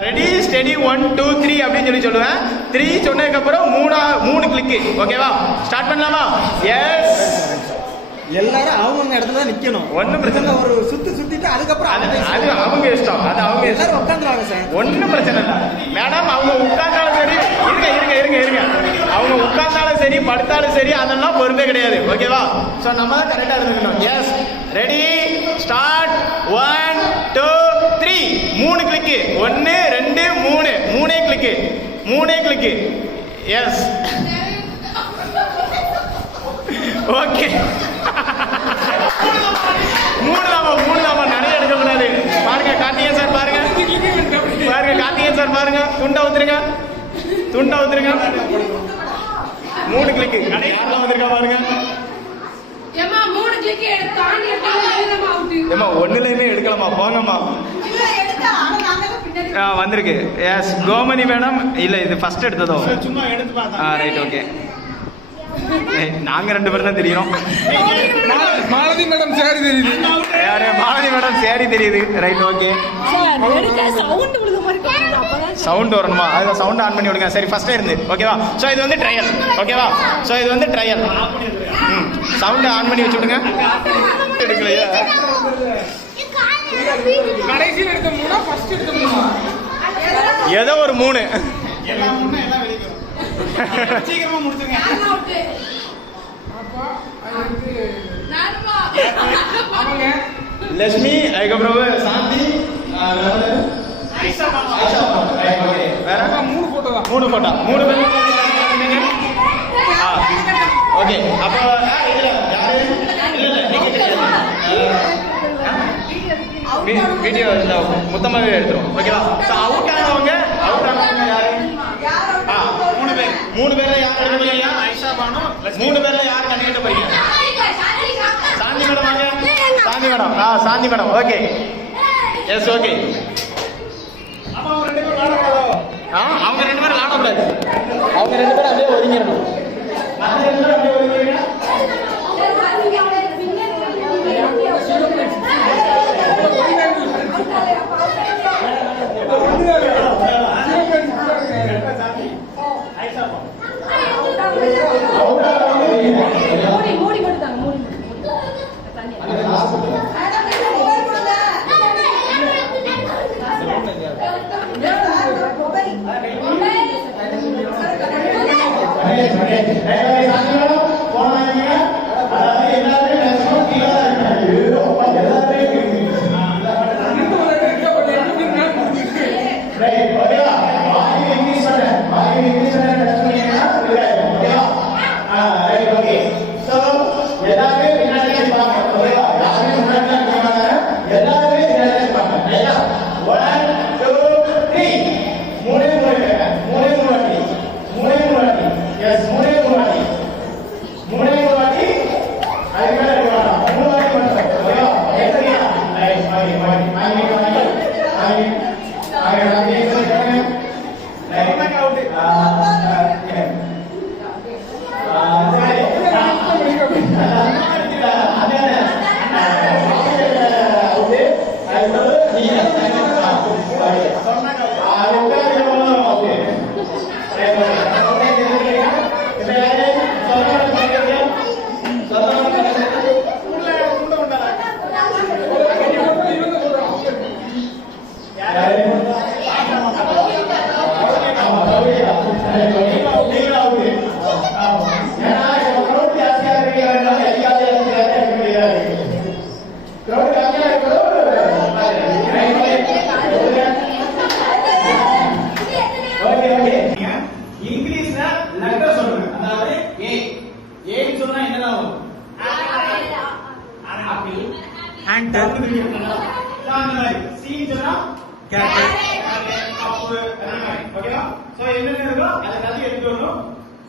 Ready steady 1 2 3 அப்படின்னு சொல்லுவேன். 3 சொன்னதுக்கு அப்புறம் மூணு கிளிக்கு. ஓகேவா? ஸ்டார்ட் பண்ணலாமா? எஸ். எல்லாரும் அவங்க இடத்துல தான் நிக்கணும். ஒன்றும் பிரச்சனை ஒரு சுத்திட்டு அதுக்கப்புறம் அது அவங்க இஷ்டம். அது அவங்க எல்லாரும் உட்காந்துருவாங்க சார். ஒன்றும் பிரச்சனை இல்லை மேடம். அவங்க உட்கார்ந்தாலும் சரி, இருங்க அவங்க உட்கார்ந்தாலும் சரி படுத்தாலும் சரி அதெல்லாம் பொறுப்பே கிடையாது. ஓகேவா? ஸோ நம்ம தான் கரெக்டாக இருந்துக்கணும். எஸ் ரெடி ஸ்டார்ட் 1 2 3 3 கிளிக்கு. 1 2 3 மூணே கிளிக்கு. S okay. மூணு தாமா நிறைய எடுக்கக்கூடாது. பாருங்க கார்த்திகேயன் சார் பாருங்க கார்த்திகேயன் சார் பாருங்க. துண்டா ஊத்துருங்க 3 கிளிக்கு. யாரெல்லாம் வந்திருக்கா பாருங்க. ஏமா ஒண்ணுலயுமே எடுக்கலாமா? போங்கம்மா. வந்திருக்கு. Yes Gomathi madam. இல்ல இது ஃபர்ஸ்ட் எடுத்ததோ? சும்மா எடுத்து பார்த்தா. Right okay. நாங்க 2 பேரும் தான் தெரியும். மாலதி மேடம் சேரி தெரியுது. யாரு? மாலதி மேடம் சேரி தெரியுது. Right okay. சவுண்ட் வரணுமா? அதுல சவுண்ட் ஆன் பண்ணி விடுங்க. சரி ஃபர்ஸ்டே இருந்து. ஓகேவா? சோ இது வந்து ட்ரையல். ஓகேவா? சோ இது வந்து ட்ரையல். சவுண்ட் ஆன் பண்ணி வச்சு விடுங்க. எடுக்கலையா? கடைசியில் எடுத்த மூணா ஃபர்ஸ்ட் எடுத்த மூணா? ஏதோ ஒரு 3. எல்லாம் மூணு எல்லாம் வெளிய வரும். சீக்கிரமா முடிச்சுங்க. அப்பா அதுக்கு அவங்க லட்சுமி ஐகப்ரவு சாந்தி ஐஷா வேற 3 போட்டோ தான். 3 போட்டோ 3 பேர். ஓகே அப்போ இதுல யாரு? இல்ல நீங்க வீடியோ இந்த மொத்தமாவே எடுத்துரும். ஓகேவா? சோ அவுட் ஆனவங்க யாரு? 3 பேர்ல யார் எடுக்கலையா? ஐஷா பானு 3 பேர்ல யார் கண்டிப்பா போறீங்க? சாந்தி மேடம் வாங்க. சாந்தி மேடம். சாந்தி மேடம். Okay yes okay. அப்ப அவங்க 2 பேரும் விளையாடக்கூடாதோ? அவங்க 2 பேரும் விளையாடக்கூடாது. அவங்க 2 பேரும் அப்படியே ஒதுங்கிடணும். மற்ற 2 பேரும் அப்படியே ஒதுங்கிடுங்க.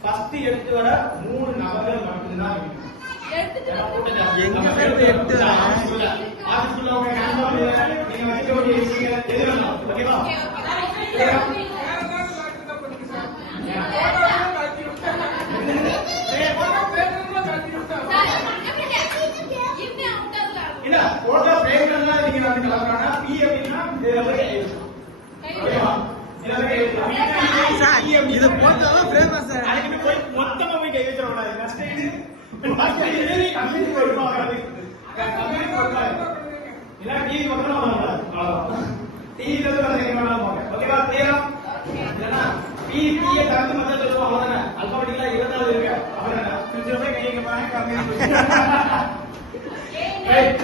ஃபர்ஸ்ட் எடுத்து வர 3 நபர்கள் மட்டும்தான் இல்ல போட்டோ பிரேம் பண்ணலாம். நீங்க வந்து கலக்குறாங்க. பி அப்படினா இதுல போய் ஓகேவா? இது போட்டாதான் ஃபேமஸ் சார். அதுக்கு போய் மொத்தமா போய் கை வச்சிடக்கூடாது. நஷ்டம் இது. கம்பெனி போடுவாங்க. இல்ல டிவி பக்கம் வரக்கூடாது. அவ்வளவுதான். டிவில இருந்து வந்து எங்க வேணாலும் போங்க. ஓகேவா? கிளியரா? இல்லனா டிவிய கரெக்ட் மெத்தட் சொல்லுவோம். அவ்வளவுதானே. அல்பாபெட்டிக்கலா 24 இருக்கு. அவ்வளவுதானே. கொஞ்சம் போய் கை எங்க பாருங்க.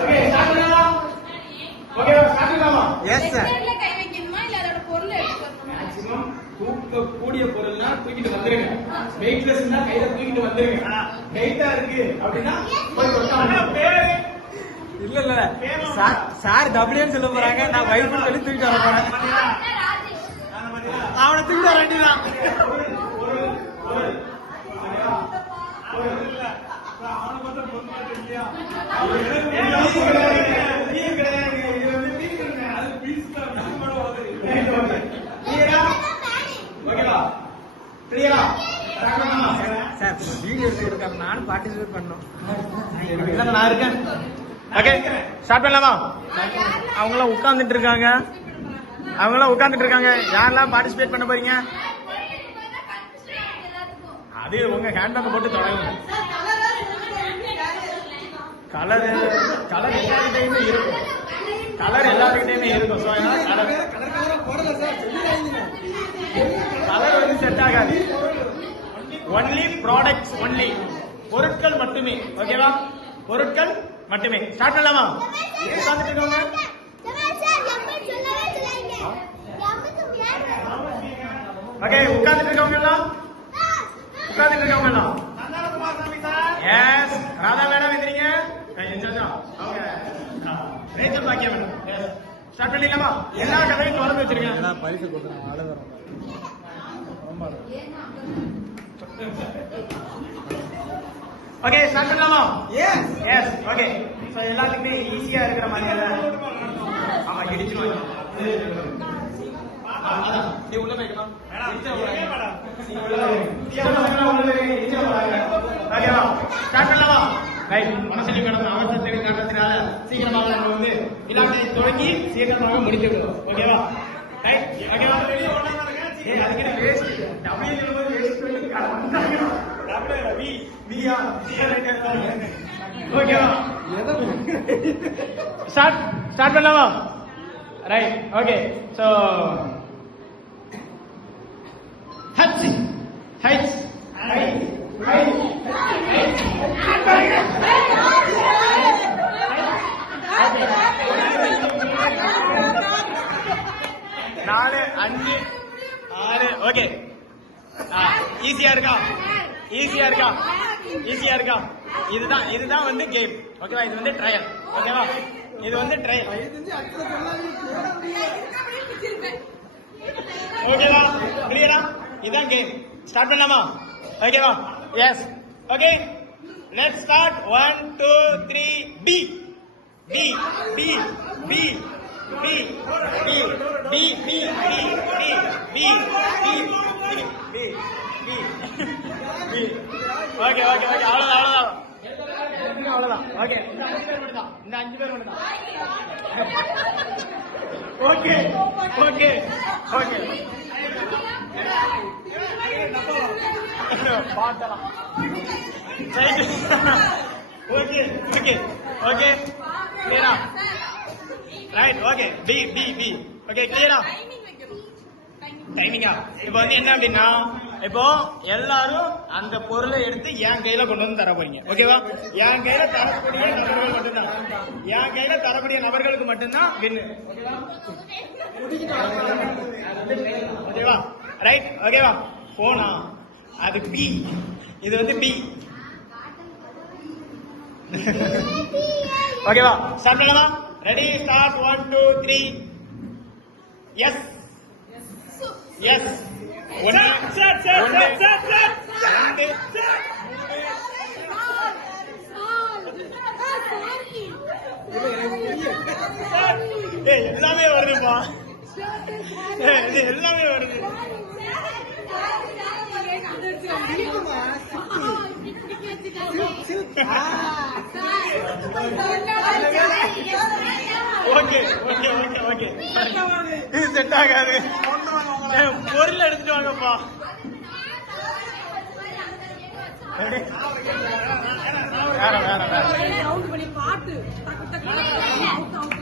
ஓகே, ஸ்டார்ட் பண்ணலாம். ஓகேவா? ஸ்டார்ட் பண்ணலாமா? Yes sir. கை வைக்கணுமா இல்ல அதோட பொருள் எடுக்கணுமா? மேக்ஸிமம் தூக்கக்கூடிய பொருள்னா தூக்கிட்டு வந்துருங்க. வெயிட்லெஸ்னா கையில தூக்கிட்டு வந்துருங்க. வெயிட்டா இருக்கு அப்படின்னா போய் பேரு இல்ல சார் டபுள்யூன்னு சொல்ல போறாங்க. நான் வைஃப்னு சொல்லி தூக்கிட்டு வர போறேன். அவனை தூக்கிட்டு வர வேண்டியதான். சார் வீடியோ எடுத்துருக்காங்க. நானும் பார்ட்டிசிபேட் பண்ணோம். நான் இருக்கேன். ஓகே, ஸ்டார்ட் பண்ணலாமா? அவங்களாம் உட்கார்ந்துட்டு இருக்காங்க. யாரெல்லாம் பார்ட்டிசிபேட் பண்ண போறீங்க? அது உங்க ஹேண்ட் பேக் போட்டு தொடங்குங்க. கலர் எல்லாத்துக்கிட்டையுமே இருக்கும். ஸோ கலர் வந்து செட் ஆகாது. Only products only. பொருட்கள் மட்டுமே. ஓகேவா? பொருட்கள் மட்டுமே. ஸ்டார்ட் பண்ணலாமா? உட்கார்ந்துட்டு இருக்கவங்க ஓகே, உட்கார்ந்துட்டு இருக்கவங்க எல்லாம் எஸ். ராதா மேடம் எந்திரிங்க. அவங்க ரேச்சல் பாக்கியா மேடம். ஸ்டார்ட் பண்ணிடலாமா? எல்லா கதையும் தொடர்ந்து வச்சிருக்கேன். பரிசு கொடுக்குறாங்க. அழகு ரொம்ப ஓகே, ஸ்டார்ட் பண்ணலாமா? எஸ். ஓகே, சோ எல்லாத்துக்குமே ஈஸியா இருக்கிற மாதிரி ஆமா இடிச்சுவாங்க. நீ உள்ள போய்க்கலாம். ஓகேவா? ஸ்டார்ட் பண்ணலாமா? ரைட். மனசலி மேடம் அவர்த்த சரி காட்டுறதுனால சீக்கிரமாக நம்ம வந்து விளையாட்டை தொடங்கி சீக்கிரமாக முடித்து விடுவோம். ஓகேவா? ரைட். ஓகேவா? அதுக்கு வேஸ்ட் டபுள் வேஸ்ட் சொல்லி ஓகேவா? ஸ்டார்ட் பண்ணலாமா? ரைட். ஓகே, சோ நாலு 5 6. ஓகே, ஈஸியா இருக்கா? இதுதான் வந்து கேம். ஓகேவா? இது வந்து ட்ரையல். ஓகேவா? இது வந்து ட்ரையல். ஓகேவா? கிளியரா? இதுதான் கேம். ஸ்டார்ட் பண்ணலாமா? ஓகேவா? Yes. Okay, let's start. 1 2 3 B B B B B B B B B B B okay. அவ்வளவுதான். ஓகே, இந்த 5 பேர் மட்டும்தான். ஓகே. பாட்டலாம். ஓகே. கிளியரா? ரைட். Okay, B. ஓகே, கிளியரா? டைமிங்கா? இப்போ வந்து என்ன அப்படின்னா, இப்போ எல்லாரும் அந்த பொருளை எடுத்து என் கையில கொண்டு வந்து தர போறீங்க. ஓகேவா? என் கையில தரக்கூடிய நபர்களுக்கு மட்டும்தான் வின்னு. ஓகேவா? ரைட். ஓகேவா? போனா அது பி. இது வந்து பி. ஓகேவா? ஸ்டார்ட் பண்ணலாமா? Ready, start. 1 2 3. எஸ். எல்லாமே வருதுப்பா. இது எல்லாமே வருது. ஓகே ஓகே ஓகே ஓகே இது செட் ஆகாது. பொருள் எடுத்துட்டு வாங்கப்பா. வேற வேற வேற ரவுண்ட் பண்ணி பாத்து டக்கு டக்கு